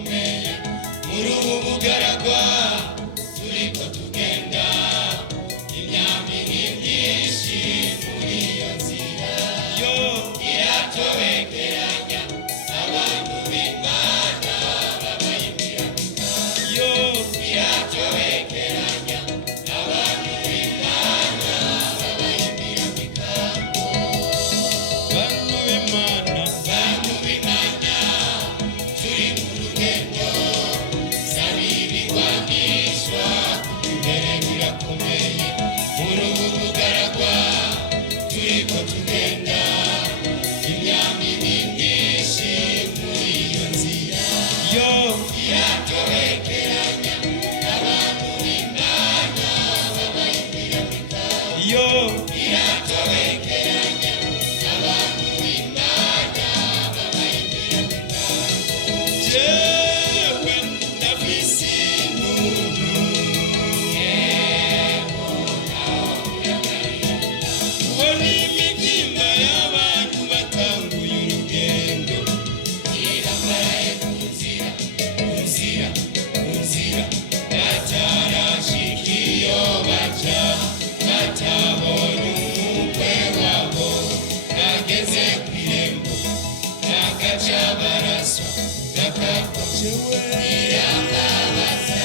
birakomeye muri ubu bugaragwa turiko tugenda imyambi myinshi muri iyo nzira yo iratobekeranya abantu b'Imana babayimirika yo iratobekeranya abantu b'Imana babayimirika bantu b'Imana turi mu rugendo sabibigwanishwa imbere birakomeye muri ubu bugaragwa turiko tugenda imyambi myinshi muri iyo nzira yo iratobekeranya abantu b'Imana babayimirika yo iratobekeranya abantu b'Imana babayimirika jewe ndafise intuntu kubona imibyimba y'abantu batanguye urugendo irambaraye ku nzira batarashika iyo baja batabonye umukwe wabo bageze kw'irembo bagaca baraswa bakagwa birambabaza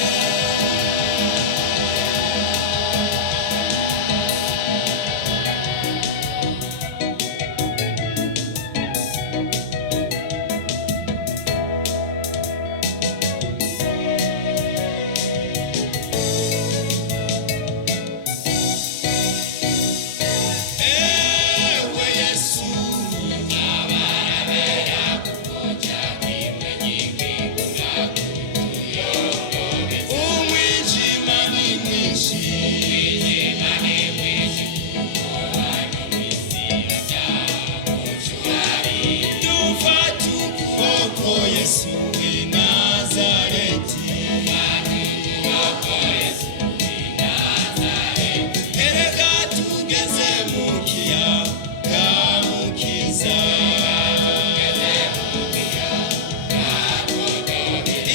ewe Yesu abarabera kuja kimwe nyingingo ngakutuyogobe umwijima ni mwinshi umuhano w'isira ryamucurari dufata ukuboko Yesu w'i Nazareti erega tugeze mu kiyaga mukiza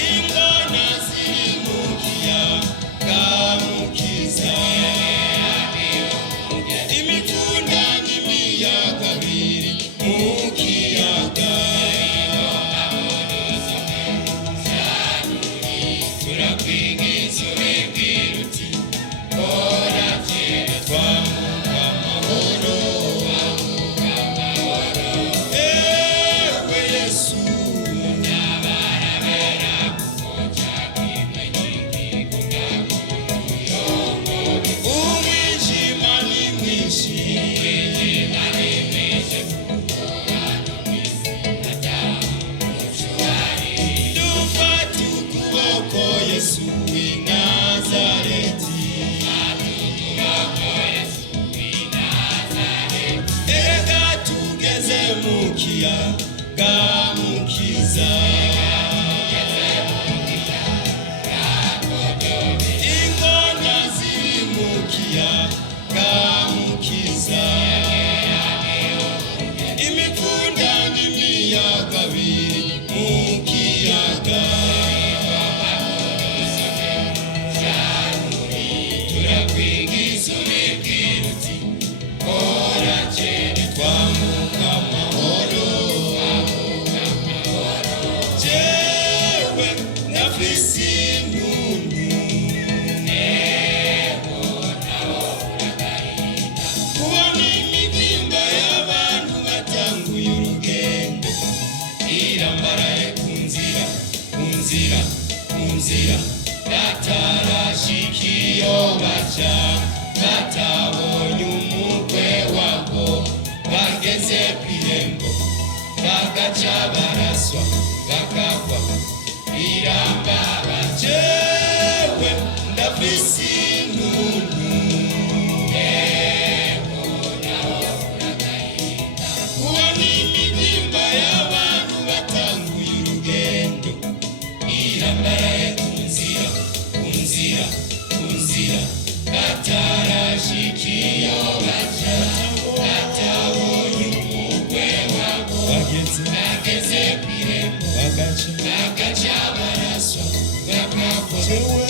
ingona ziri mu kiyaga mukiza imikunda n'imiyaga biri mu kiyaga turakwigiza ubibwira uti hora kera twamuka amahoro ewe Yesu nyabarabera kuja kimwe nyingingo ngakutuyogobe umwijima ni mwinshi umuhano w'isira ryamucurari dufata ukuboko Yesu w'i Nazareti erega tugeze mu kiyaga mukiza ingona ziri mu kiyaga mukiza imikunda n'imiyaga biri mu kiyaga turakwigiza ubibwira uti hora kera twamuka amahoro jewe ndafise intuntu kubona imibyimba y'abantu batanguye urugendo irambaraye ku nzira batarashika iyo baja batabonye umukwe wabo bageze kw'irembo bagaca baraswa bakagwa birambabaza jewe ndafise intuntu kubona imibyimba y'abantu batanguye urugendo irambaraye ku nzira batarashika iyo baja batabonye umukwe wabo bageze wewe